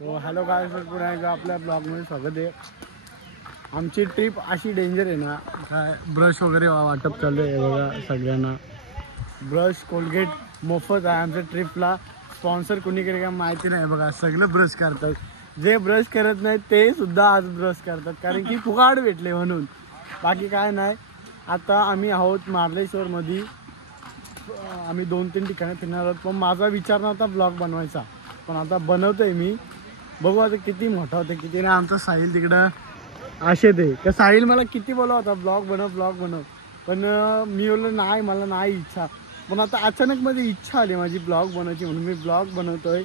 So hello गाईस, पुन्हा एकदा आपल्या ब्लॉगमध्ये स्वागत आहे. आमची ट्रिप अशी डेंजर आहे ना, काय ब्रश वगैरे वाटप चालू आहे बघा सगळ्यांना. ब्रश कोलगेट मोफत आहे आमच्या ट्रिपला. स्पॉन्सर कुणी केले का माहिती नाही बघा. सगळं ब्रश करतात, जे ब्रश करत नाहीत ते सुद्धा आज ब्रश करतात, कारण की फुकाट भेटले म्हणून. बाकी काय नाही. आता आम्ही आहोत मार्लेश्वरमध्ये. आम्ही 2-3 ठिकाणी फिरणार आहोत, पण माझा विचार नव्हता ब्लॉग बनवायचा, पण आता बनवतोय मी. बघू आता किती मोठा होतं किती नाही. आमचा साहिल तिकडं असे ते का साहिल मला किती बोलला होता ब्लॉग बनव, पण मी बोललो नाही, मला नाही इच्छा. पण आता अचानक मध्ये इच्छा आली माझी ब्लॉग बनवायची, म्हणून मी ब्लॉग बनवतोय.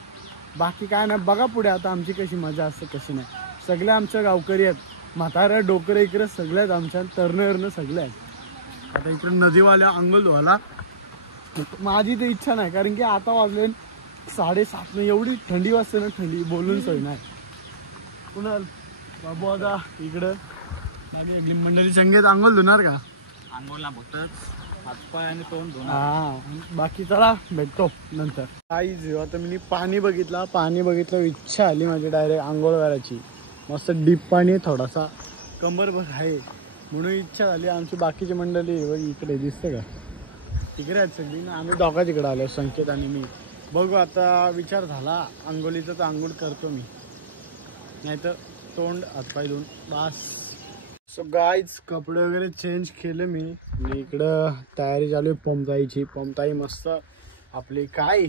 बाकी काय नाही, बघा पुढे आता आमची कशी मजा असते कशी नाही. सगळे आमच्या गावकरी आहेत, म्हाताऱ्या डोकरे इकडे सगळे आहेत, आमच्या तरणं सगळे आहेत. आता इकडे नदीवाल्या अंगल धुवायला माझी तर इच्छा नाही, कारण की आता वाजले 7:30. एवढी थंडी वाजते ना, थंडी बोलून सोय नाही. कुणाल बाबू आता इकडं माझी मंडळी संगीत अंघोळ धुणार का? अंघोळला फक्त हातपाय आणि तोंड धुणार. हा, बाकी चला भेटतो नंतर. काही आता मी पाणी बघितलं इच्छा आली माझी डायरेक्ट आंघोळ करायची. मस्त डीप पाणी आहे, थोडासा कंबरभर आहे म्हणून इच्छा झाली. आमची बाकीची मंडळी इकडे दिसते का, तिकडे आहेत सगळी ना. आम्ही दोघा तिकडे आलो, संकेत आणि मी. बघू आता विचार झाला आंघोळीचा तर आंघोळ करतो मी, नाही तर तोंड हातपाय धुवून बस. सो गाईज कपडे वगैरे चेंज केले मी. इकडं तयारी चालू आहे पंपताईची. पंपताई मस्त आपली काय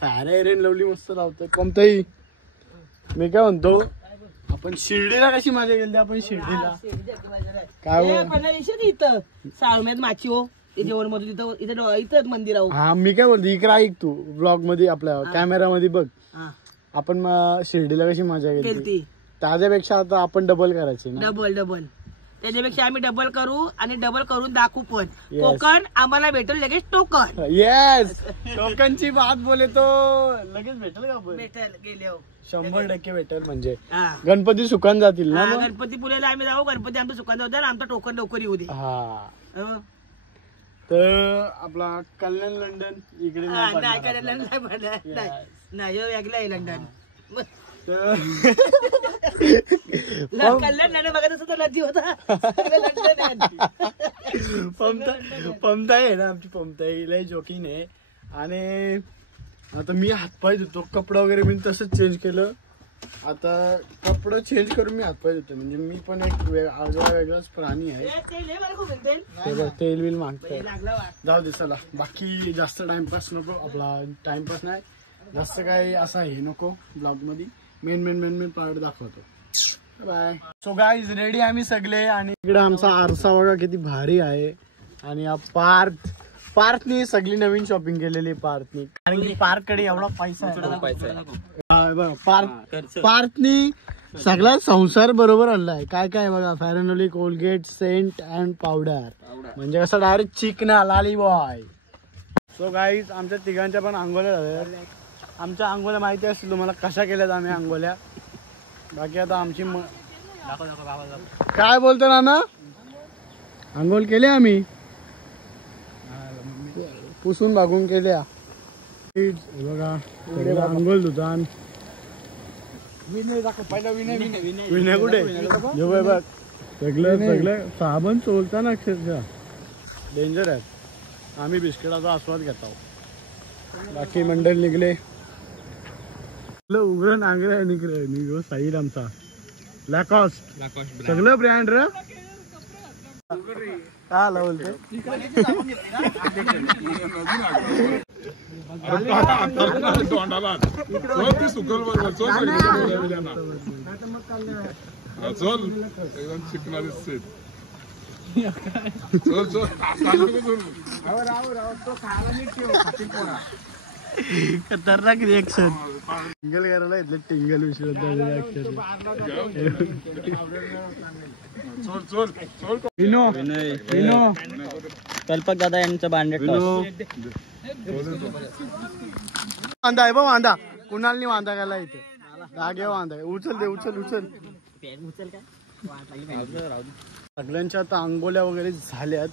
फॅन आयरन लवली मस्त लावतोय पंपताई. मी काय म्हणतो, आपण शिर्डीला कशी मजा गेली आपण शिर्डीला काय इथं सावम्यात माची हो जेवण मध्ये इथं मंदिर आहो. हा, मी काय बोलतो इकडे ऐक तू, ब्लॉग मध्ये आपल्या कॅमेरा मध्ये बघ. आपण शिर्डीला कशी मजा गेली त्याच्यापेक्षा आता आपण डबल करायची ना. डबल त्याच्यापेक्षा आम्ही डबल करू आणि डबल करून दाखवू. पण कोकण आम्हाला भेटेल लगेच टोकन. येस, टोकनची बात बोले तो लगेच भेटेल का? भेटेल गेले 100% भेटेल. म्हणजे गणपती सुकान जातील ना. गणपतीपुळेला आम्ही जाऊ, गणपती आमचं सुकान जाऊ द्या, आमचं टोकन लवकर येऊ दे. हा, तर आपला कल्याण लंडन इकडे नाही वेगळं आहे लंडन. कल्याण लंडन बघा तसं नदी होता. पंपताई आहे ना आमची, पंपताई जोकिंग आहे. आणि आता मी हातपाय धुतो, कपडा वगैरे मी तसंच चेंज केलं. आता कपडा चेंज करून मी हातपाय धुतो, म्हणजे मी पण एक वेगळाच प्राणी आहे. तेल बिल मागतोय, जाऊ दे चला. बाकी जास्त टाइमपास नको, आपला टाइमपास नाही जास्त काही असा हे नको ब्लॉग मध्ये. मेन पार्ट दाखवतो. बाय. सो गाईज रेडी आम्ही सगळे. आणि इकडे आमचा आरसा बघा किती भारी आहे. आणि पार्थनी सगळी नवीन शॉपिंग केलेली पार्थनी, कारण की पार्थकडे एवढा पैसा आहे. पार्थनी सगळा संसार बरोबर आणलाय. काय काय बघा, fair and lovely, Colgate, scent and powder, म्हणजे कसं डायरेक्ट चिकना लाली बॉय. सो गाईज आमच्या तिघांच्या पण आंघोळ्या झाल्या. आमच्या आंघोळ्या माहिती असतील तुम्हाला कशा केल्यात आम्ही आंघोळ्या. बाकी आता आमची काय बोलतो नाना, आंघोळ केले आम्ही, पुसून भागून केल्या बघा. आंघोळ धुतान विनय कुठे बघ, सगळं साबण चोलता ना, अक्षरशः डेंजर आहे. आम्ही बिस्किटाचा आस्वाद घेत आहोत. बाकी मंडळ निघले उघडं नांगरे निघलो. साईल आमचा लॅकॉस्ट सगळं ब्रँड रे. काय बोलते खतरनाक रिएक्शन. टिंगल करायला इथलं टिंगल विषय कल्पक दादा यांचं बांडे वांदा आहे बा. वांदा कुणालनी वांदा गेला इथे, जागे वांदा आहे. उचल. सगळ्यांच्या आता आंघोळ्या वगैरे झाल्यात,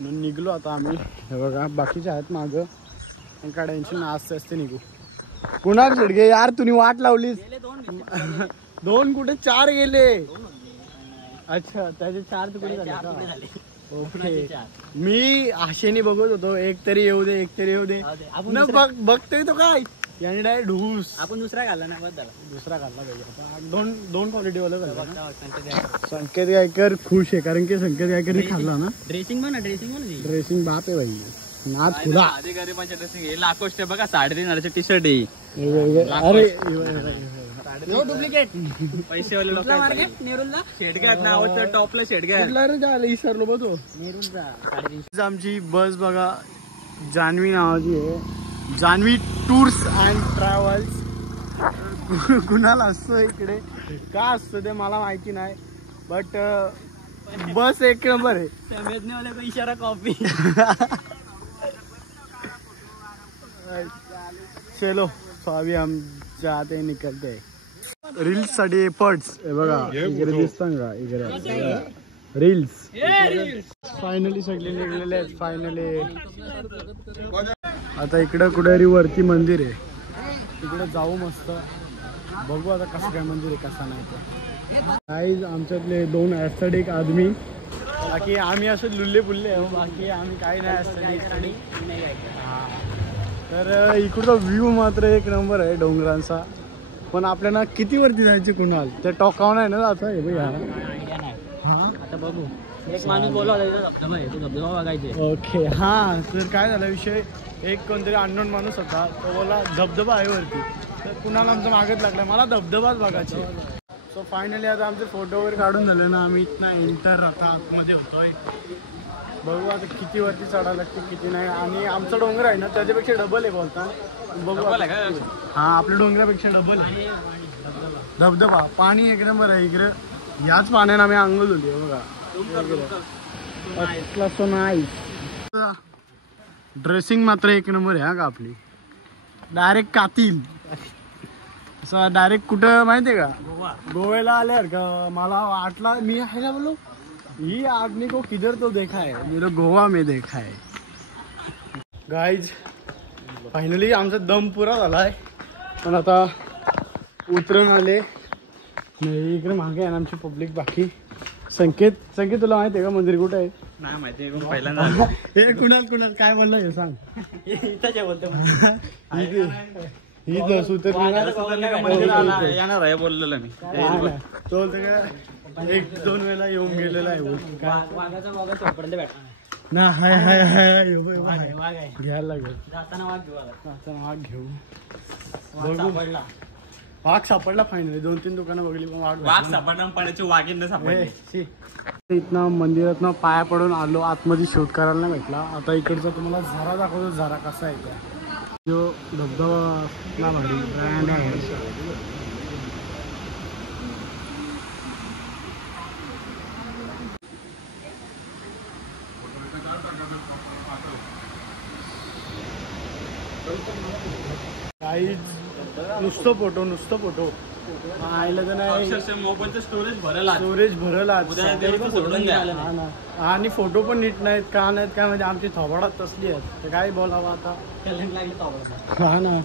निघलो आता आम्ही. हे बघा बाकीचे आहेत मागं, काढायची नाचते असते निघू. कुणाल शेडगे यार तुम्ही वाट लावलीस. 2 कुठे 4 गेले. अच्छा त्याचे 4 तुकडे झाले. ओके मी आशेने बघत होतो एक तरी येऊ दे एक तरी येऊ दे. बघतोय तो काय याने डायरेक्ट ढूस. आपण दुसरा घालला ना बस झाला. दुसरा घालला पाहिजे. दोन क्वालिटी वाला घालला. संकेत गायकर खुश आहे कारण की संकेत गायकरने खाल्ला ना. ड्रेसिंग बघ ना ड्रेसिंग बाप आहे भाई. नाद खुला. अधिकारी ड्रेसिंग हे लाखो स्टेप बघा 3.5 टी शर्ट आहे. अरे डुप्लिकेट पैसेवाले लोक नेरूलला शेडगात नाव टॉपला शेडगात झालं इसरलो बघ तो. नेरूलचा आमची बस बघा जान्हवी नावाची आहे. Janhavi tours and travels. कुणाला असतो इकडे का असतं ते मला माहिती नाही बट बस एक नंबर आहे. समजने वाले को इशारा कॉपी. चलो तो अभी हम जाते निकलते हैं. रील्स साठी एफर्ट्स बघा इकडे दिसतात का इकडे रील्स. फायनली सगळे निघलेले आहेत. फायनली आता इकडं कुठेतरी वरती मंदिर आहे. तिकडे जाऊ मस्त बघू आता कसं काय मंदिर आहे कसा नाही ते. काही आमच्यातले 2 ॲस्थेटिक आदमी बाकी आम्ही असं लुल्ले पुल्ले आहे. बाकी आम्ही काही नाही ॲस्थेटिक. तर इकडचा व्ह्यू मात्र एक नंबर आहे डोंगरांचा. पण आपल्याला किती वरती जायचे कुणाल त्या टॉकावर आहे ना जायचं आहे भैया. आयडिया नाही. आता बघू. एक माणूस बोलला धबधबा बघायचे. ओके हां तर काय झाला विषय एक कोणतरी अननोन माणूस होता तो बोला धबधबा आहे वरती. तर कुणाला आमचं मागत लागलाय मला धबधबाच बघायचे. सो फायनली आता आमचे फोटो वगैरे काढून झाले ना आम्ही इथनं एंटर आता आतमध्ये होतोय. बघू आता किती वरती चढायला लागते किती नाही. आणि आमचा डोंगर आहे ना त्याच्यापेक्षा डबल आहे बोलता. बघू हा आपल्या डोंगरापेक्षा डबल आहे धबधबा. पाणी एक नंबर आहे इकडे. याच पाण्याने आम्ही आंघोळ धुली बघा. ड्रेसिंग मात्र एक नंबर आहे हा का आपली. डायरेक्ट कातील असं डायरेक्ट कुठं माहितीये का गोव्याला आल्यावर का मला वाटला मी आहे ना बोलो ही आदमी को किधर तो देखा है मेरे गोवा में देखा है. गाइज फायनली आमचा दम पुरा झालाय पण आता उतरून आले. इकडे मागे आहे ना आमची पब्लिक. बाकी संकेत तुला माहिती आहे का मंदिर कुठे आहे. नाही माहिती पहिल्यांदा. हे कुणाल काय म्हणलं हे सांग. इथं बोलतो ही येणार आहे बोललेलं मी. तो 1-2 वेळा येऊन गेलेला आहे. वाघाचा वाघा सापडले भेटा ना. हाय घ्यायला लागेल. जाताना वाघ घेऊ. बघू वाघ सापडला फायनली. 2-3 दुकानं बघली पण वाघ सापडला पाण्याचे वाघींना सापडले. इथनं मंदिरातनं पाया पडून आलो. आतमध्ये शूट करायला नाही भेटला. आता इकडचा तुम्हाला झरा दाखवतो. झरा कसा आहे त्या जो धबधबा ना भारी ब्रँड आहे. काहीच नुसतं फोटो आयला तर नाही. मोबाईलचं स्टोरेज भरल सोडून द्या. आणि फोटो पण नीट नाहीत का नाहीत काय म्हणजे आमची थोबाडात तसली आहेत ते काय बोलावं आता. हा ना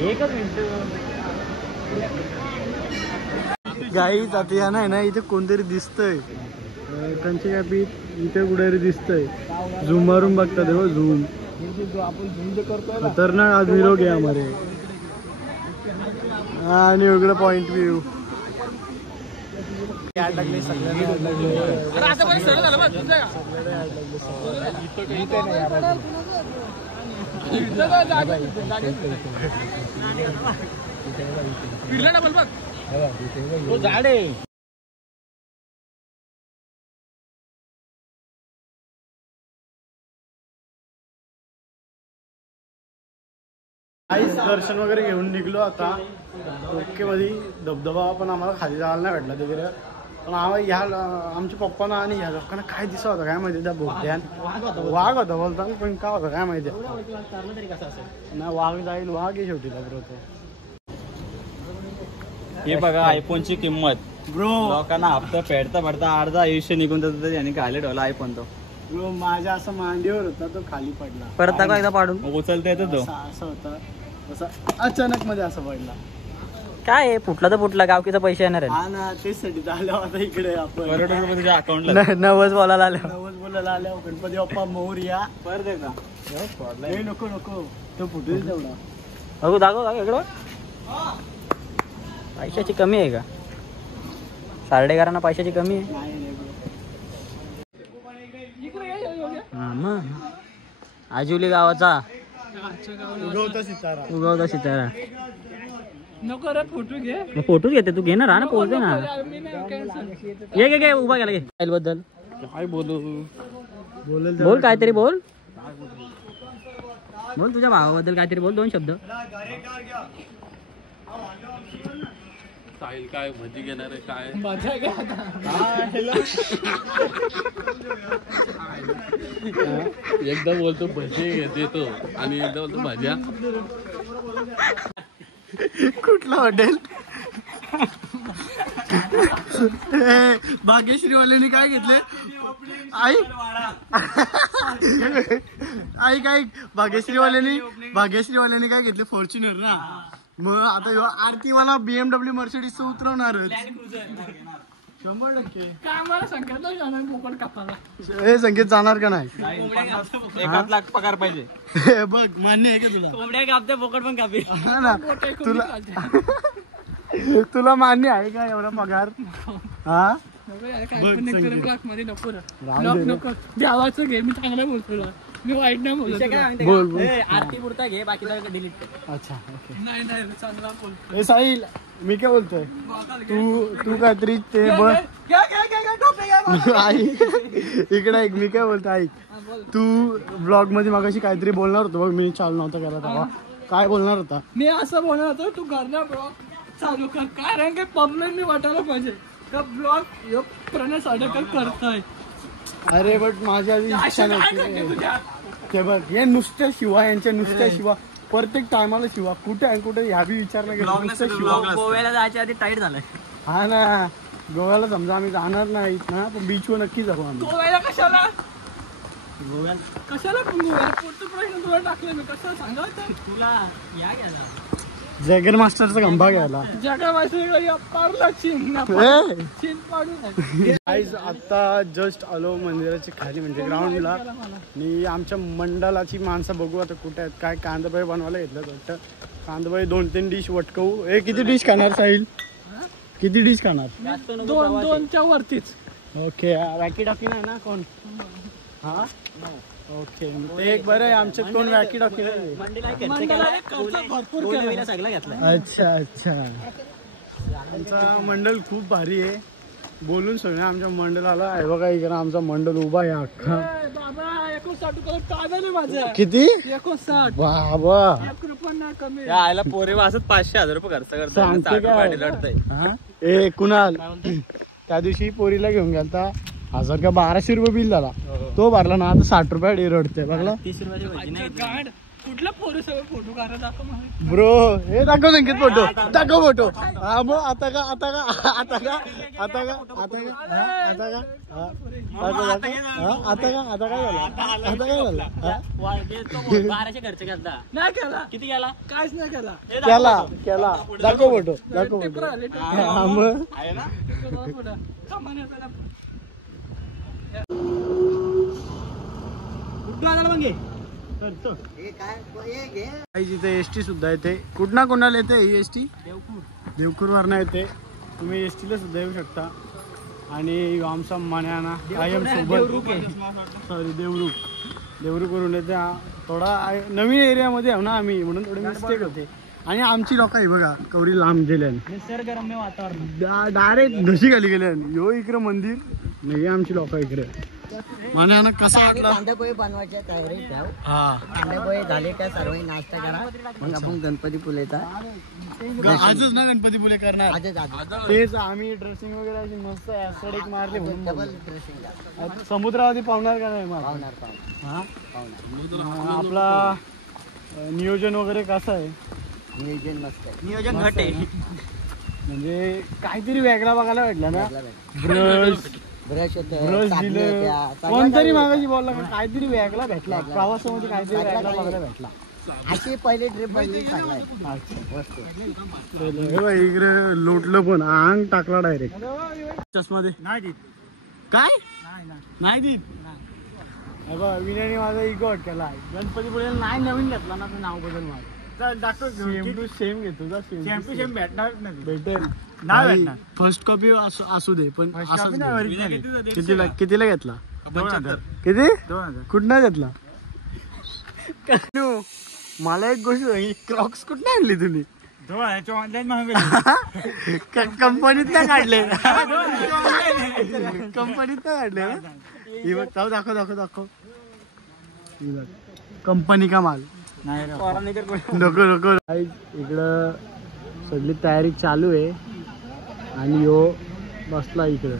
एकच मिनिट. गाईच आता या नाही ना इथे कोणतरी दिसतंय. त्यांची काय पीठ इथे कुठेतरी दिसतंय. झूम मारून बघतात हो झूम. आपण झूम जे करतोय खतरनाक आदमी लोक आहे हमारे. आणि वेगळं पॉइंट व्ह्यू. झाड आहे. दर्शन वगैरे घेऊन निघलो आता. ओके मध्ये धबधबा पण आम्हाला खाली जायला नाही भेटला तिकडे. पण ह्या आमच्या पप्पांना आणि ह्या लोकांना काय दिसत होतं काय माहिती त्या बोगद्यान. वाघ होता बोलता पण काय होतं काय माहिती नाही. वाघ जाईल वाघ आहे शेवटी. हे बघा आयफोनची किंमत ब्रो लोकांना हप्ता फेडता पडता अर्धा आयुष्य निघून जातं तरी आणि खाली ठेवला आहे पण तो ब्रो माझ्या असं मांडीवर होता तो खाली पडला परत टाका एकदा पाडून उचलता येतो तो असं होता असं अचानक मध्ये असं पडला काय आहे फुटला तर फुटला गावकीचा पैसे येणार आहे हा ना तेच साठी झालं आता इकडे आपण करोड रुपये तुझ्या अकाउंटला नवस बोलायला आलं नवस बोलायला आल्या गणपती बाप्पा मोरया परत एकदा हे नको नको तो फुटू दे तेवढा बघू दाखव इकडं पैशाची कमी आहे का सार्डेकरांना पैशाची कमी आहे नाही नाही हा मग आजिवली गावाचा उगवता सितारा उगवता सितारा नको रे फोटो घे मग फोटोच घेते तू घे ना राहा ना पोहोचते ना ये घे उभा केला घे बद्दल काय बोलू बोल बोल काहीतरी बोल बोल तुझ्या भावाबद्दल काहीतरी बोल 2 शब्द साहिल काय भजी घेणार आहे काय मजा घ्या एकदा बोलतो भजी देतो आणि एकदा बोलतो भाज्या कुठलं हॉटेल भाग्यश्री वाल्यांनी काय घेतले आई आई काय भाग्यश्री वाल्यांनी काय घेतले फॉर्च्युनर ना मग आता आरतीवाला BMW मर्सिडीज उतरवणारच 100% आम्हाला संकेत नाही जाणार पोकळ कापाला हे संकेत जाणार का नाही 1 लाख पगार पाहिजे हे बघ मान्य आहे का तुला कोंबड्या कापते पोकट पण कापे हा ना तुला मान्य आहे का एवढा पगार हा मध्ये नको नको देवाचं घे मी चांगला बोलतो मी वाईट नाही बोलतो बोल बोल आरती पुरता घे बाकीचा डिलीट कर अच्छा ओके नाही नाही चांगला बोलतो हे साहिल मी काय बोलतोय तू काहीतरी ते बघ आई इकडे ऐक मी काय बोलतो ऐक तू ब्लॉग मध्ये मगाशी काहीतरी बोलणार होतो बघ मी चालू नव्हतं करत तेव्हा काय बोलणार होता मी असं बोलणार होतो तू घरना ब्लॉग चालू कर कारण की पब्लिक मी वाटायला पाहिजे का ब्लॉग प्रणय साडेकर करताय अरे बट माझ्या इच्छा नव्हती ते बघ हे नुसत्या शिवा यांच्या नुसत्या शिवा प्रत्येक टायमाला शिवा कुठे आहे कुठे ह्या बी विचार नाही केला नुसत्या शिवा गोव्याला जायच्या आधी टाईट झालाय हा ना गोव्याला समजा आम्ही जाणार नाही ना पण बीचवर नक्की जाऊ आम्ही गोव्याला कशाला कशाला पुढचा प्रश्न तुला टाकले मी कसं सांगा तुला या घ्यायला जॅगर मास्टरचा गंभा घ्यायला जगा पारला चीन पाडून गाईज आता जस्ट आलो मंदिराच्या खाली म्हणजे ग्राउंडला आणि आमच्या मंडळाची माणसं बघू आता कुठे आहेत काय कांदाबाई बनवायला घेतलं वाटतं कांदाबाई 2-3 डिश वटकवू हे किती डिश खाणार साहिल किती डिश खाणार 2-2च्या वरतीच ओके वॅकी टॉकी नाही ना कोण हा ओके ते एक बरं आहे आमच्यात कोण वॅकी टॉकी नाही अच्छा अच्छा आमचा मंडळ खूप भारी आहे बोलून सगळं आमच्या मंडळाला आहे बघा इकडे आमचा मंडळ उभा आहे अख्खा बाबा 59 रुपये ताजा नाही माझं किती 59 बाबा 1 रुपये ना कमी आयला पोरे वाचत 500,000 रुपये खर्च सांगते काय करताय ए कुणाल त्या दिवशी पोरीला घेऊन गेलता 1000 का 1200 रुपये बिल झाला तो भरला ना आता 60 रुपये रडते बघला 30 रुपयाची भजी नाही घेतली. कुठला फोटो सगळं फोटो काढा दाखव मला ब्रो हे दाखव संकेत फोटो दाखव फोटो हा मग आता का आता का आता का आता का आता का आता का आता का आता काय झालं आता काय झालं 1200 खर्च केला नाही केला किती गेला काहीच नाही केला केला केला दाखव फोटो दाखव फोटो हा मग इथे एसटी सुद्धा येते कुठना कोणाला येते ही एसटी देवखूर वरना येते तुम्ही एसटीला सुद्धा येऊ शकता आणि आमचा मान्याना कायम सोबत सॉरी देवरुख येते थोडा नवीन एरियामध्ये आहे ना आम्ही म्हणून थोडी मिस्टेक होते आणि आमची लोक आहे बघा कवरी लांब गेल्यान निसर्गरम्य वातावरण डायरेक्ट घशी खाली गेल्यान यो इकडे मंदिर नाही आमची लोक इकडे मान्याना कसा वाटला कांदापोहे बनवायच्या तयारीत ठेव हा कांदापोहे झाले का सर्वांनी नाश्ता करा मग आपण गणपती पुलेचा आजच ना गणपतीपुळे करणार आजच आज तेच आम्ही ड्रेसिंग वगैरे अशी मस्त ऍस्थेटिक मारले म्हणून डबल बोललो. ड्रेसिंग समुद्रावरती पावणार का नाही मग पावणार हा आपला नियोजन वगैरे कसं आहे नियोजन मस्त आहे नियोजन घट आहे म्हणजे काहीतरी वेगळा बघायला भेटला ना. ब्रश ब्रश ब्रश दिले कोणतरी मागाशी बोलला का काहीतरी वेगळा भेटला प्रवासामध्ये काहीतरी वेगळा बघायला भेटला. अशी पहिली ट्रिप बघितली चांगला आहे. हे बघ, इकडे लोटलं पण अंग टाकला डायरेक्ट चष्मा दे. नाही देत. काय नाही नाही देत. हे बघ विनयने माझा इगो अटकेला. गणपतीपुळे नाही नवीन घेतला ना तर नाव बदल माझं दाखव. सेम टू सेम घेतो जा. सेम टू सेम भेटणार नाही. भेटेल नाही भेटणार. फर्स्ट कॉपी असू दे पण असंच घे. original. कितीला घेतला? 2000. किती 2000. कुठनं घेतला? मला एक गोष्ट सांग, क्रॉक्स कुठनं आणली तुम्ही? ऑनलाईन मागवली. कंपनीत नाही काढले. कंपनीत नाही काढले ना? ही बघ, दाखव कंपनी का माल. नाही नको इकडं सगळी तयारी चालू आहे आणि यो बसला इकडं.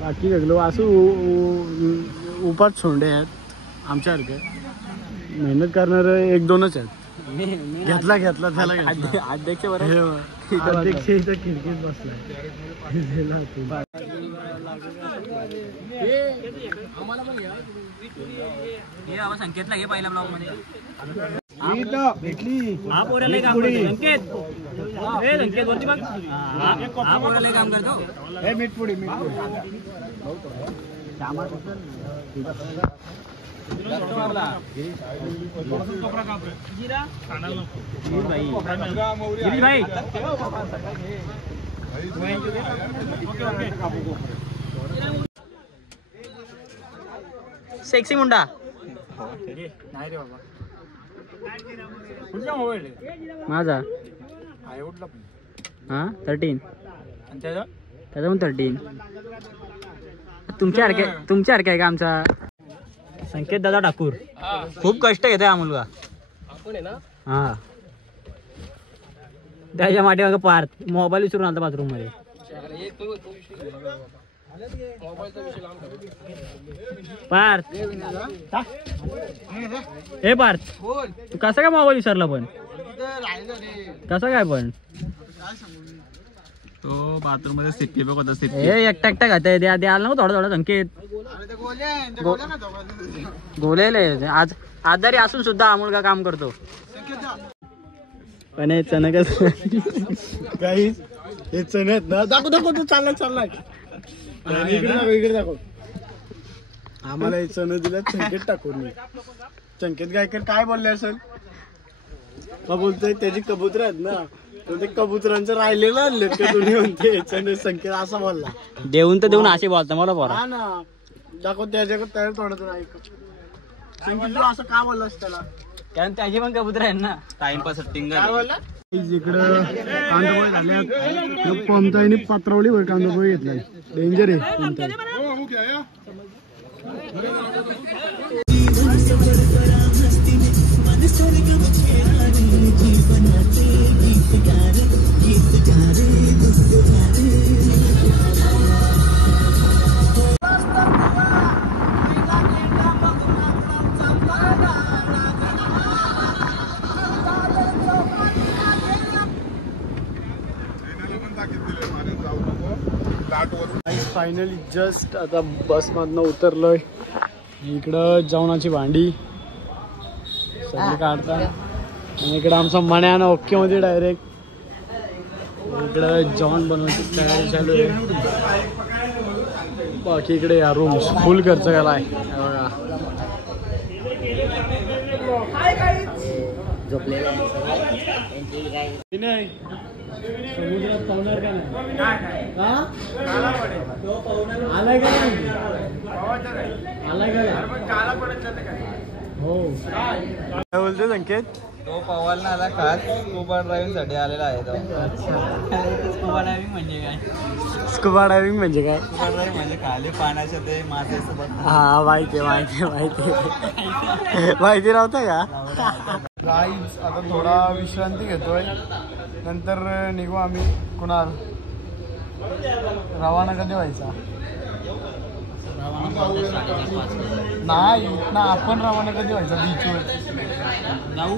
बाकी सगळं असं उपात सोंडे आहेत आमच्यासारखे. मेहनत करणार 1-2च आहेत. घेतला त्याला अध्यक्ष अध्यक्ष इथं खिडकीत बसलाय. संकेतला घे पहिल्या ब्लॉग मध्ये. भेटली हा पोराला काम करतो संकेत. संकेत वरती बघ. हा पोराला काम करतो. मीठपुडी भाई सेक्सी मुंडा. नाही रे बाबा. माझा हा 13. त्याचा पण 13. तुमच्यासारखा आहे का आमचा संकेत दादा ठाकूर. खूप कष्ट घेतोय हा मुलगा. हा त्याच्या माटे बघा पार्थ मोबाईल विसरून आलता बाथरूम मध्ये. पार्थ हे पार्थ तू कसा काय मोबाईल विसरला पण? कसा काय पण? तो बाथरूम मध्ये सिट्टी बघ होता. हे एकटा खाते द्यायला नको थोडा संकेत. गोलेले आज जरी असून सुद्धा हा मुलगा काम करतो. पण हे चणकच काही हे चणत ना. दाखव तू चाललाय. इकडे दाखव. आम्हाला हे चण दिलं चंकेत टाकून. चंकेत गायकर काय बोलले असेल का? बोलतोय त्याची कबूतर आहेत ना, तर ते कबुतरांचं राहिलेलं आणले ते तुम्ही म्हणते चण संकेत असा बोलला. देऊन तर देऊन असे बोलता मला बरं. हा ना दाखव त्याच्याकडे तयार थोडं ऐक. संकेत तू असं का बोललास त्याला? कारण त्याची पण कबूतर आहे ना. टाइमपास काय बोलला? इकडं कांदापोळी झाल्या. पंताईने पात्रावलीवर कांदापोळी घेतलाय. डेंजर आहे. फायनली जस्ट आता बसमधनं उतरलोय. इकडं जेवणाची भांडी सगळी काढतात आणि इकडं आमचा मण्यानं ओके मध्ये डायरेक्ट. इकडं जेवण बनवायची तयारी चालू आहे. बाकी इकडे या रूम्स फुल खर्च केलाय बघा. समुद्रात पावणार का नाही? आलाय का नाही? आलाय का? हो काय बोलतो संकेत? तो पवाल ना आला खास स्कूबा ड्रायव्हिंग साठी आलेला आहे तो. स्कुबा डायव्हिंग म्हणजे काय? स्कुबा डायव्हिंग म्हणजे काय? स्कूबा ड्रायव्हिंग म्हणजे खाली पाण्याच्या ते मासेसोबत. हा माहिती नव्हतं का? गाईज आता थोडा विश्रांती घेतोय. नंतर निघू आम्ही. कुणाल रवाना कधी व्हायचा? नाही ना आपण रवाना कधी व्हायचा बीचवर? जाऊ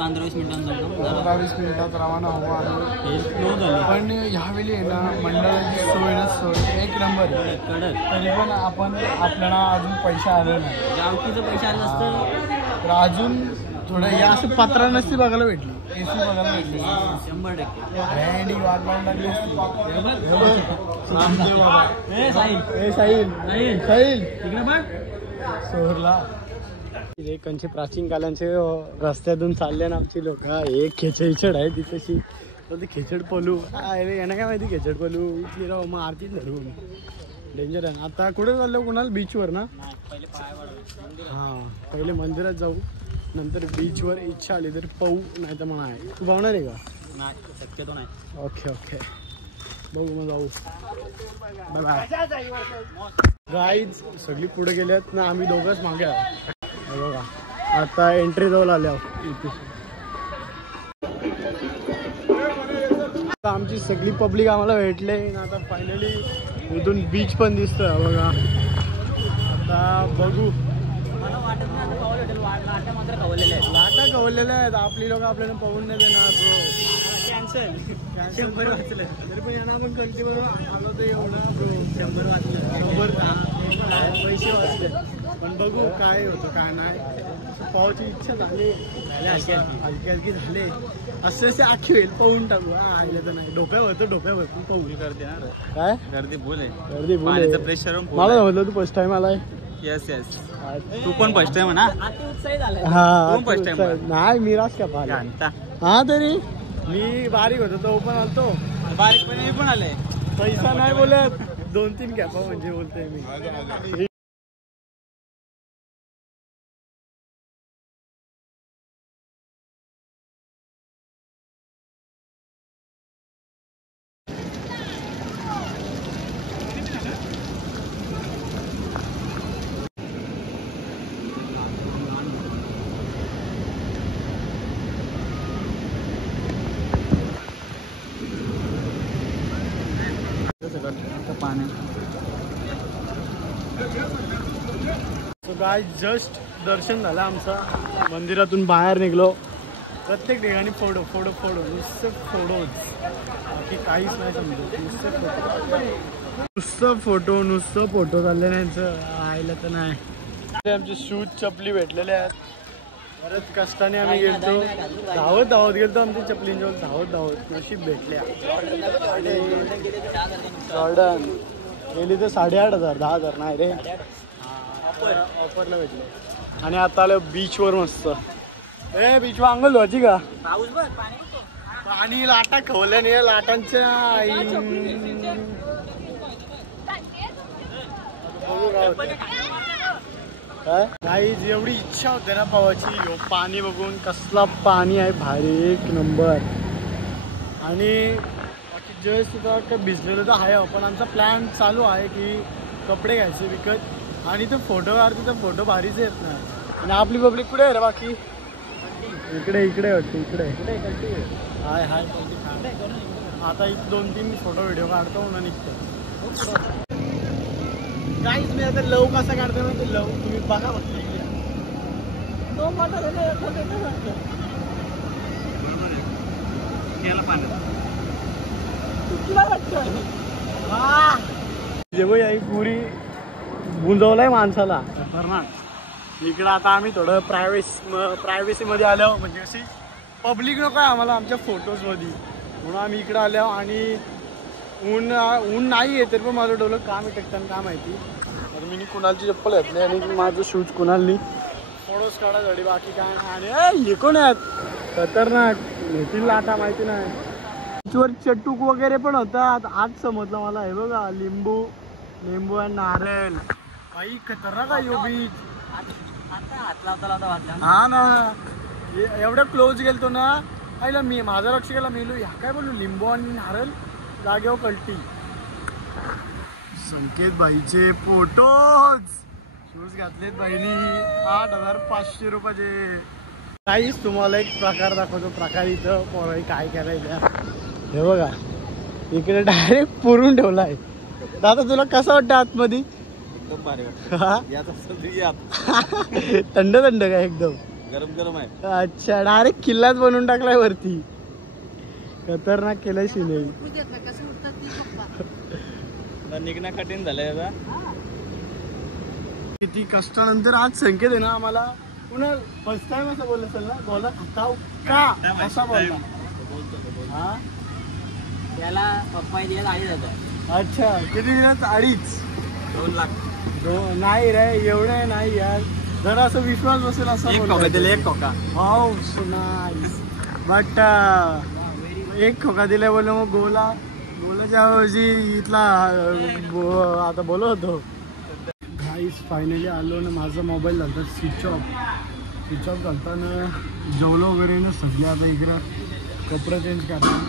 15-20 मिनिटांचा 15-20 मिनिटात रवाना हवं आम्ही. हे स्लो झाले पण ह्यावेळी आहे ना मंडळाची सोय ना सोय एक नंबर आहे. कडक तरी पण आपल्याला अजून पैसे आले नाही. गावकीचं पैसे आले असतं तर अजून थोडं या असं पत्रा नसती बघायला भेटली. AC बघायला भेटली. 100%. हँडी वाट लावून टाकली असती. ए साहिल ए साहिल साहिल इकडे बघ सोहरला हे कंचे प्राचीन कालांचे रस्त्यातून चालले ना आमची लोक. एक खेचड आहे तिथेशी ते खेचड पलू अरे यांना काय माहिती खेचड पलू इथली राव मग आरती धरून डेंजर आहे. आता कुठे चाललो कुणाला बीचवर ना. हां पहिले मंदिरात जाऊ नंतर बीचवर इच्छा आली तर पाहू नाही तर मग आहे. तू पाहणार आहे का. नाही शक्यतो नाही. ओके ओके बघू मग जाऊ. बाय बाय गाईज सगळी पुढे गेल्यात ना आम्ही दोघंच मागे आहोत. बघा आता एंट्री जवळ आल्या इथे. आमची सगळी पब्लिक आम्हाला भेटले ना. आता फायनली इथून बीच पण दिसतं बघा. आता बघू मला वाटत नाही आता पावलं भेटेल. लाटा मात्र खवलेले आहेत. लाटा गवलेल्या आहेत. आपली लोक आपल्याला पाहून नाही देणार ब्रो. कॅन्सल 100 वाचलं. तरी पण यांना आपण कंटिन्यू आलो तर एवढं ब्रो 100 वाचलं. 100 पैसे वाचले. पण बघू काय होतं काय नाही. पाहायची इच्छा झाली हलकी हलकी झाले असे असे आखी होईल पाहून टाकू. आले तर नाही डोक्यावर होतं डोक्यावर पाहू गर्दी ना काय गर्दी बोल आहे. गर्दी बोल पाण्याचं प्रेशर मला समजलं तू फर्स्ट टाइम आलाय. येस येस तू पण फर्स्ट टाइम ना. अति उत्साही झालाय. हा तू first time आला. नाही मी रास का पाहिला. घंटा हा तरी मी बारीक होतो तो पण आलतो. बारीकपणे पण आले. पैसा नाही बोलत 2-3 कॅपा म्हणजे बोलतोय मी. सो गाय जस्ट दर्शन झालं आमचं. मंदिरातून बाहेर निघलो. प्रत्येक ठिकाणी फोटो फोटो फोटो नुसतं फोटोज बाकी काहीच नाही समजत. नुसतं फोटो चालले नाही यांचं आयला तर नाही. आमचे शूज चपली भेटलेले आहेत. परत कष्टाने आम्ही गेलतो धावत गेलतो. आमच्या चपलींजवळ धावत नशीब भेटल्या. जॉर्डन गेली तर 8,500 10,000 नाही रे ऑफरला भेटले. आणि आता आलं बीचवर मस्त. ए बीचवर अंगल व्हायची का. पाऊस बघ पाणी लाटा खवल्याने लाटांच्या काही एवढी इच्छा होते ना पावाची. पाणी बघून कसला पाणी आहे भारी एक नंबर. आणि बाकी जस्ट तिथं भिजलेलं तर आहे पण आमचा प्लॅन चालू आहे की कपडे घ्यायचे विकत आणि तो फोटो काढते तर फोटो भारीच येत नाही. आणि आपली पब्लिक कुठे आहे रे बाकी. इकडे वाटते इकडे हाय हाय. आता इथे 2-3 फोटो व्हिडिओ काढतो म्हणून निघतो. काहीच मी आता लव कसा काढतो ना ते लव तुम्ही बघा फक्त इकडे. जेव्हा याही पुरी गुंजवलाय माणसाला खतरनाक. इकडं आता आम्ही थोडं प्रायव्हेसी मध्ये आलो म्हणजे अशी पब्लिक नको आहे आम्हाला आमच्या फोटोज मध्ये म्हणून आम्ही इकडं आलो. आणि ऊन नाही आहे तरी पण माझं डोलं काम टेकताना काय माहिती. आता मी कुणालची चप्पल घातली आणि माझं शूज कुणालनी फोटोज काढायसाठी बाकी काय नाही. आणि हे कोण आहेत खतरनाक येथील लाटा माहिती नाही. बीचवर चटूक वगैरे पण होतात. आज समजलं मला. हे बघा लिंबू आणि नारळ काही खतरनाक आहे यो बीच. हात लावता वाटला. हा ना एवढं क्लोज गेलतो ना आईला मी माझं लक्ष गेला मेलू ह्या काय बोलू लिंबू आणि नारळ जागेवर कल्टी. संकेत बाईचे फोटोज शूज घातलेत बाईनी 8,500 रुपयाचे. काहीच तुम्हाला एक प्रकार दाखवतो. प्रकार इथं पोराई काय करायचं हे बघा इकडे डायरेक्ट पुरून ठेवलाय. दादा तुला कसं वाटतं आतमध्ये. एकदम भारी हा याचा थंड काय एकदम. गरम गरम आहे. अच्छा डायरेक्ट किल्लाच बनवून टाकलाय वरती. खतरनाक केलंय शिने. निघणं कठीण झालंय आता. किती कष्टानंतर आज संकेत आहे ना आम्हाला पुन्हा फर्स्ट टाइम असं बोललं असेल ना गोला खाताव का असा बोलला. हा त्याला पप्पा दिला 2,500. अच्छा किती दिवस 2.5 2 लाख. नाही रे एवढं नाही यार. जरा असं विश्वास बसेल असं एक खोका. How so nice. बट एक खोका दिल्या बोल मग गोलाच्या ऐवजी इथला आता बोलत होतो. गाईस फायनली आलो ना. माझा मोबाईल झाला स्विच ऑफ घालताना जेवलो वगैरे ना सगळे. आता इकडं कपडे चेंज करतात.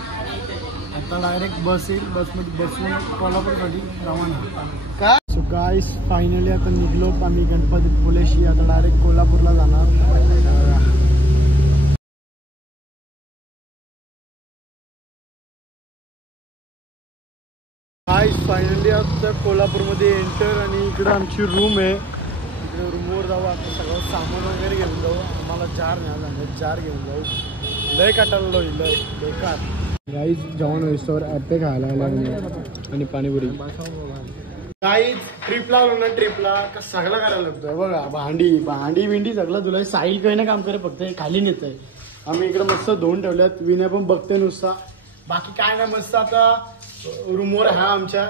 आता डायरेक्ट बस येईल. बसमध्ये बसून कोल्हापूरसाठी रवाना. का सो गाईस फायनली आता निघलो आम्ही गणपतीपुळेशी. आता डायरेक्ट कोल्हापूरला जाणार. गाईस फायनली आता कोल्हापूरमध्ये एंटर आणि इकडं आमची रूम आहे. इकडे रूमवर जाऊ. आता सगळं सामान वगैरे घेऊन जाऊ. आम्हाला जार न्यायला लागेल. जार घेऊन जाऊ. लय काटायला लय बेकार. गाईस जेवण रेस्टॉर ॲपे खायला आला आणि पाणीपुरी. गाईस ट्रिपला आलो ना. ट्रिपला सगळं करायला लागतं बघा. भांडी बिंडी सगळं तुला. साहिल काही ना काम करे फक्त खाली नेत आहे. आम्ही इकडे मस्त धुवून ठेवल्यात. विनय पण बघते नुसता. बाकी काय नाही मस्त आता रूमवर हा आमच्या.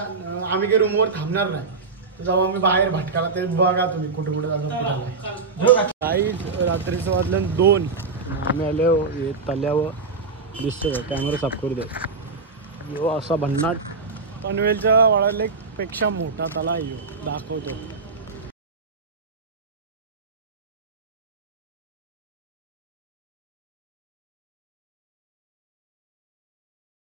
आम्ही काही रूमवर थांबणार नाही. जेव्हा आम्ही बाहेर भटकाला ते बघा तुम्ही कुठे कुठे जातो. गाईस रात्रीचं वाजलं 2. आम्ही आलो तल्यावर. दिसतो का कॅमेरा साफ करू दे. यो असा भन्नाट पनवेलच्या वाळालेकपेक्षा मोठा तला यो दाखवतो.